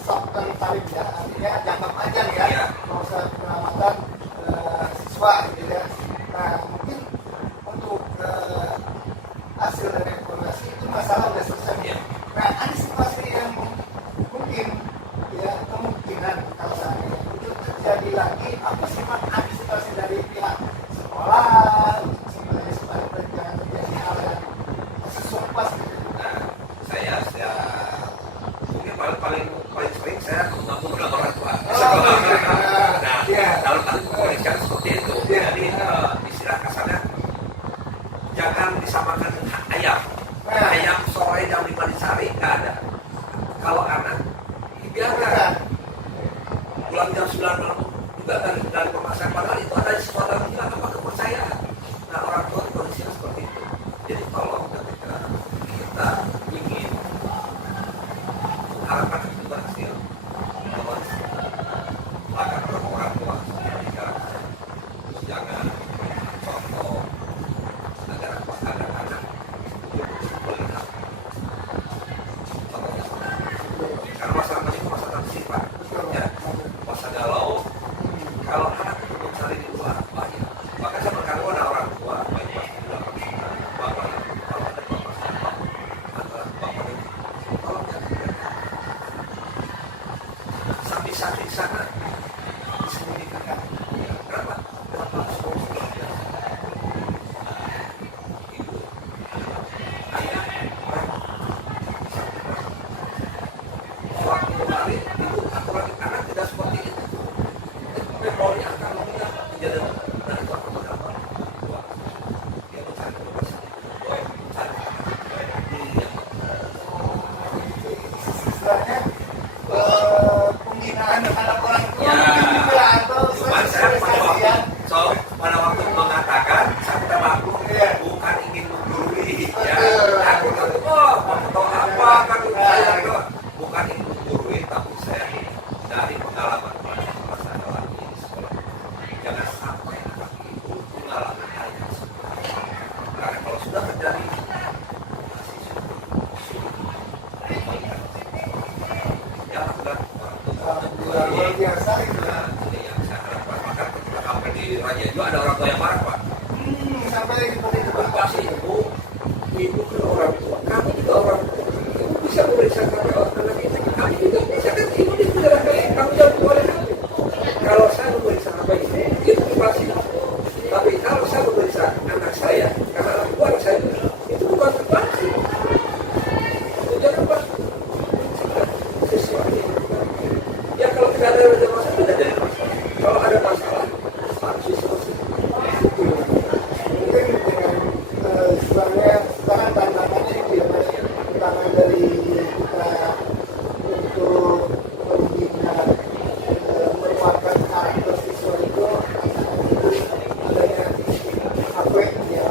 stop tarik ya, artinya jangka panjang ya, Iya. mau usah penyelamatan siswa gitu ya. Nah mungkin untuk hasil dari evaluasi itu masalah udah selesai. Iya. Nah antisipasi yang mungkin ya kemungkinan kalau saya itu terjadi lagi, apa sih Pak antisipasi dari pihak sekolah sebenarnya supaya jangan terjadi hal yang sesuai gitu. Nah, saya mungkin paling sering saya mengaku dengan orang tua. Nah, dalam hal komunikasi seperti itu, jadi istilah kasarnya jangan disamakan dengan ayam. Ayam sore jam 5 dicari nggak ada. Kalau anak dibiarkan pulang jam 9 malam juga dari pemasaran, padahal itu ada sesuatu yang bilang apa kepercayaan. Nah, orang tua itu kondisinya seperti itu. Jadi tolong ketika kita ingin harapan itu berhasil, maka orang tua bicarakan, terus jangan contoh agar anak-anak itu melihat contohnya. Karena masalah itu masalah tersifat, ya, masa galau. Kalau anak itu mencari di luar bahaya, maka saya berkata pada orang tua baik pasti dapat bapak kalau ada bapak sama antara bapak dan ibu, tolong jangan sapi-sapi di sana disembunyikan. Ya, kenapa? Kenapa semua belajar? Ibu, ayah, suatu hari ibu aturan anak tidak seperti itu. Memori akan mengingat kejadian dan itu akan berdampak. Dia mencari kebebasan, mencari diri yang istilahnya pembinaan terhadap orang tua ya. mungkin juga atau Cuman saya pada waktu mengatakan saya minta maklum, Iya. bukan ingin menggurui ya. Betul. Aku tahu mau apa kan saya bukan ingin menggurui, tapi saya dari pengalaman masa alami di sekolah. Jangan sampai anak itu mengalami hal yang seperti itu. Karena kalau sudah terjadi ya lakukan luar biasa itu. Nah, ini yang saya harapkan. Maka ketika sampai di Raja juga ada orang tua yang marah, Pak. Sampai seperti itu Pak. Pasti ibu ke orang tua, kami juga orang tua. Ibu bisa memeriksa kami anak kita, kami juga bisa kan ibu di negara kami, kami jauh kepada kami. Kalau saya memeriksa apa itu pasti. Tapi kalau saya memeriksa anak saya, karena anak tua anak saya itu bukan pasti. Itu jangan Pak. Sesuatu. Ya kalau tidak ada masalah, tidak jadi masalah. Kalau ada masalah, harus diselesaikan. Mungkin dengan istilahnya sekarang tantangannya itu ya Mas, tantangan dari kita untuk membina merupakan karakter siswa itu adanya apa ya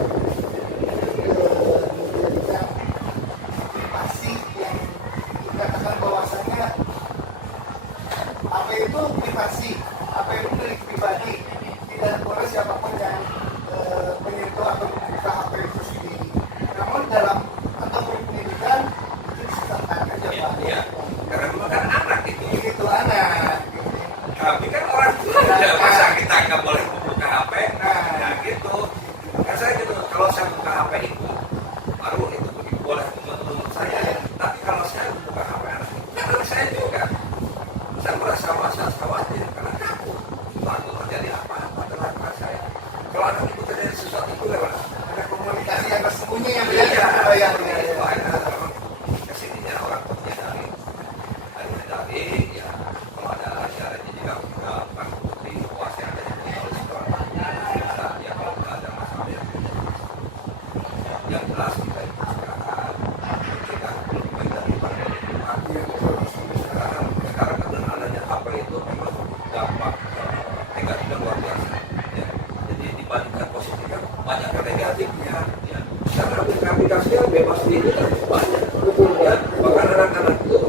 itu kan banyak. Betul. Ya, bahkan anak-anak itu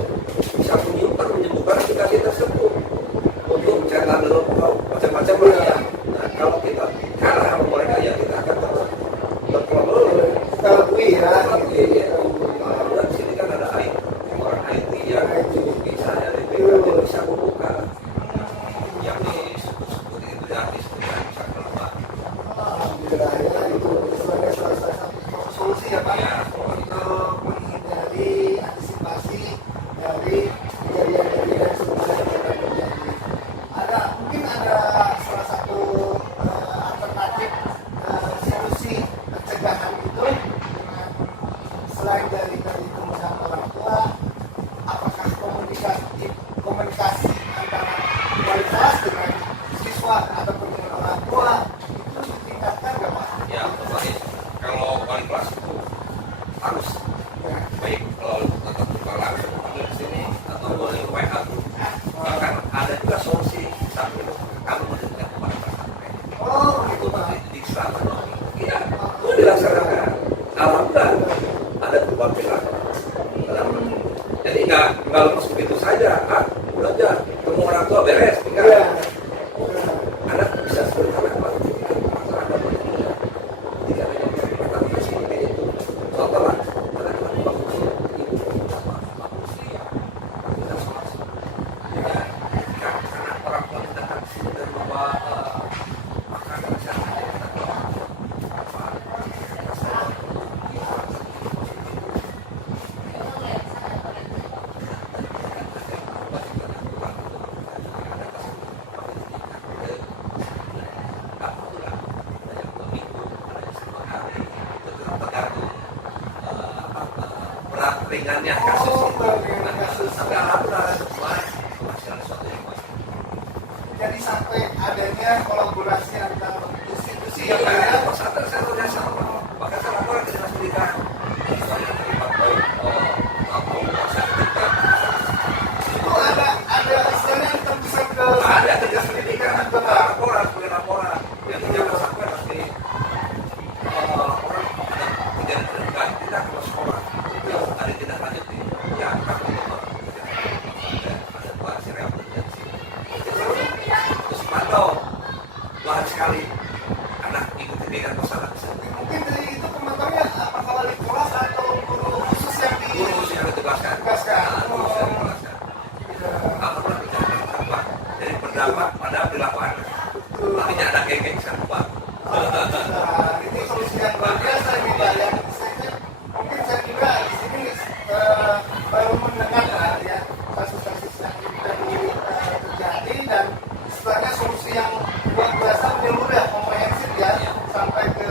bisa menyembuhkan aplikasi tersebut untuk mencetak dalam macam-macam ya. Nah, kalau kita kalah sama mereka ya kita akan terpengaruh. Kita lebih ya. Iya. Alhamdulillah di sini kan ada IT, orang IT yang bisa dari BKT bisa membuka yang di sebut itu ya bisa keluar. Alhamdulillah ya, itu sebagai salah satu solusi ya Pak untuk menghindari antisipasi dari kejadian-kejadian sebenarnya yang akan terjadi. Mungkin ada salah satu alternatif solusi pencegahan itu selain dari kemudahan orang tua, apakah komunikasi antara wali kelas dengan siswa ataupun dengan orang tua itu ditingkatkan nggak Pak? Ya, otomatis kalau wali kelas itu harus baik kalau tetap buka langsung ke sini atau boleh WA. Bahkan ada juga solusi sambil kamu mendengar kepada pesantren. Oh, Itu masih diksa. Iya, itu dilaksanakan. Alhamdulillah ada perubahan perilaku. Jadi nggak lepas begitu saja. Udah aja ketemu orang tua beres, tinggal. Iya. Anak bisa sebentar apa? Masyarakat tidak ada seperti itu. Contoh lah, anak-anak bagus ibu karena orang tua datang sini dan bawa makanan kesehatan berat ringannya kasus itu. Tapi alhamdulillah semua sesuatu yang baik. Jadi sampai adanya kolaborasi antar institusi Iya, yang ada. pesantren saya udah sama. Bahkan saya laporan ke dinas pendidikan. Saya terlibat baik maupun sertifikat. Itu ada istilahnya yang terpisah ke Ada dinas pendidikan, laporan, sebagai laporan. Yang tidak pesantren pasti laporan ada kejadian terdekat tidak ke sekolah. Itu ada tindak lanjut di ya kami ada dua serial terjadi. Terus pantau bahan sekali anak ikuti dengan pesantren tersebut. mungkin dari itu pemantaunya apakah wali kelas atau guru khusus yang Guru yang ditugaskan. ditugaskan. Guru yang ditugaskan. Alhamdulillah tidak berubah dari pendapat pada perilaku anak. Artinya ada geng-geng sama. Nah, itu solusi yang luar biasa ini Pak. Yang istilahnya mungkin saya juga di sini baru mendengar ya kasus-kasus yang tadi terjadi dan istilahnya solusi yang luar biasa menyeluruh ya komprehensif ya sampai ke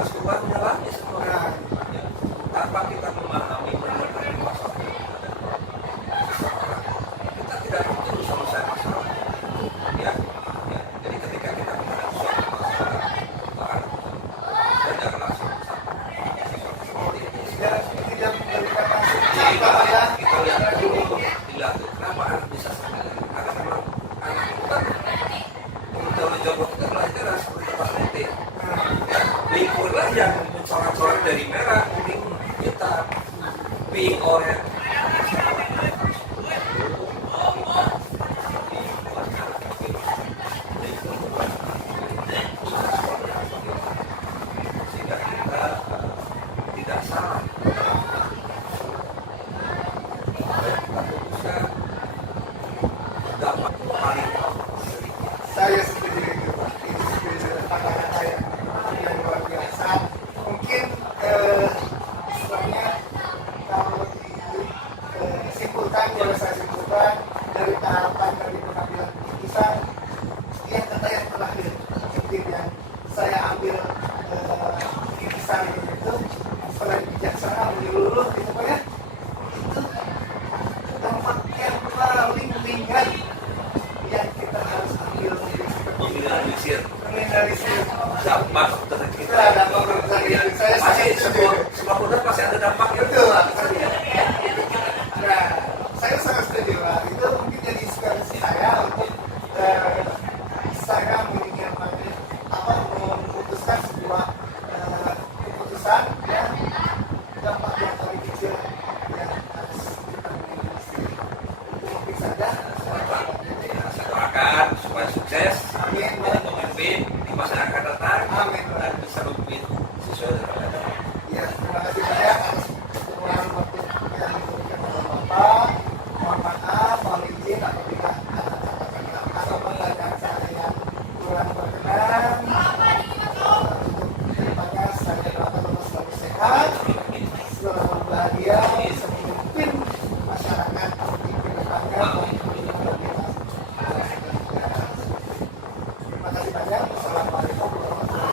harus kembali menyalami semua. Nah, Ya. Tanpa kita memahami benar-benar masalah yang ada seseorang, kita tidak mungkin selesai masalah. Ya. Ya. Jadi ketika kita menghadapi suatu masalah, dan jangan langsung seperti ini. tidak memberikan langsung Jadi apa ya. kita lihat dulu dilatih. Kenapa anak bisa seperti ini? Karena memang anak itu kan jauh-jauh kita belajar seperti Pak Rete. Ya, lingkungan yang mencorak-corak dari merah, kuning, hitam, pink, oranye. Sehingga kita tidak salah. Kita putuskan dapat paling sedikit. Saya setuju itu Pak. Itu setuju dengan pandangan saya yang luar biasa. Mungkin sebenarnya kalau disimpulkan, boleh saya simpulkan dari tahapan dari pengambilan keputusan yang kata yang terakhir, mungkin yang saya ambil intisan itu selain bijaksana menyeluruh gitu Pak ya, itu dampak yang paling ringan yang kita harus ambil Meminimalisir meminimalisir dampak terhadap kita. kita dampak terhadap saya Pasti setuju. semua produk pasti ada dampaknya. Betul Pak. Nah, saya sangat setuju Pak. Itu mungkin jadi inspirasi saya untuk saya memutuskan sebuah keputusan yang dampak yang paling kecil yang harus kita minimalisir. Itu mungkin saja. Saya doakan supaya sukses Amin. jadi pemimpin di masyarakat